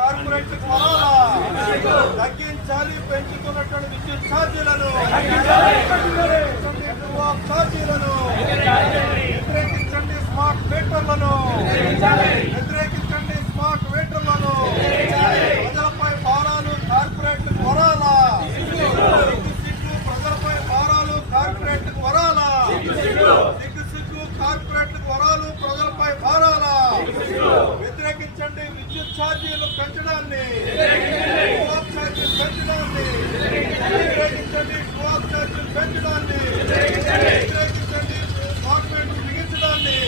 corporate కొనాలా తగ్గించాలి, పెంచుతున్నటువంటి విద్యుత్ ఛార్జీలను వ్యతిరేకించండి, స్మార్ట్ మీటర్లను వ్యతిరేకించండి, స్మార్ట్ మీటర్లను ప్రజలపై భారాలు కార్పొరేట్ కొనాలా ప్రజలపై భారాలు కార్పొరేట్ వరాలా సిగ్గు కార్పొరేట్ వరాలు ప్రజలపై భారాలా వ్యతిరేకించండి, విద్యుత్ ఛార్జీలు పెంచడాన్ని వ్యతిరేకించండి, వ్యతిరేకించండి స్మార్ట్ మీటర్ బిగించడాన్ని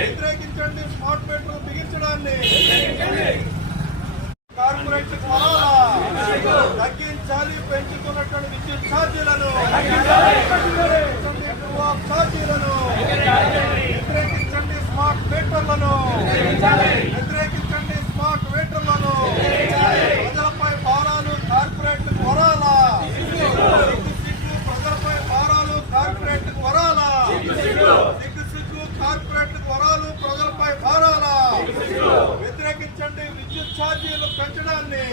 వ్యతిరేకించండి, స్మార్ట్ మీటర్ బిగించడాన్ని కార్పొరేట్ కొనాలా తగ్గించాలి, పెంచుతున్నటువంటి విద్యుత్ ఛార్జీలను వ్యతిరేకించండి, స్మార్ట్ మీటర్లను వ్యతిరేకించండి, స్మార్ట్ మీటర్లను ప్రజలపై భారాలు కార్పొరేట్ కొనాలా ప్రజలపై భారాలు కార్పొరేట్ వరాలా సిగ్గు కార్పొరేట్ వరాలు ప్రజలపై భారాలా వ్యతిరేకించండి, విద్యుత్ ఛార్జీలు పెంచడాన్ని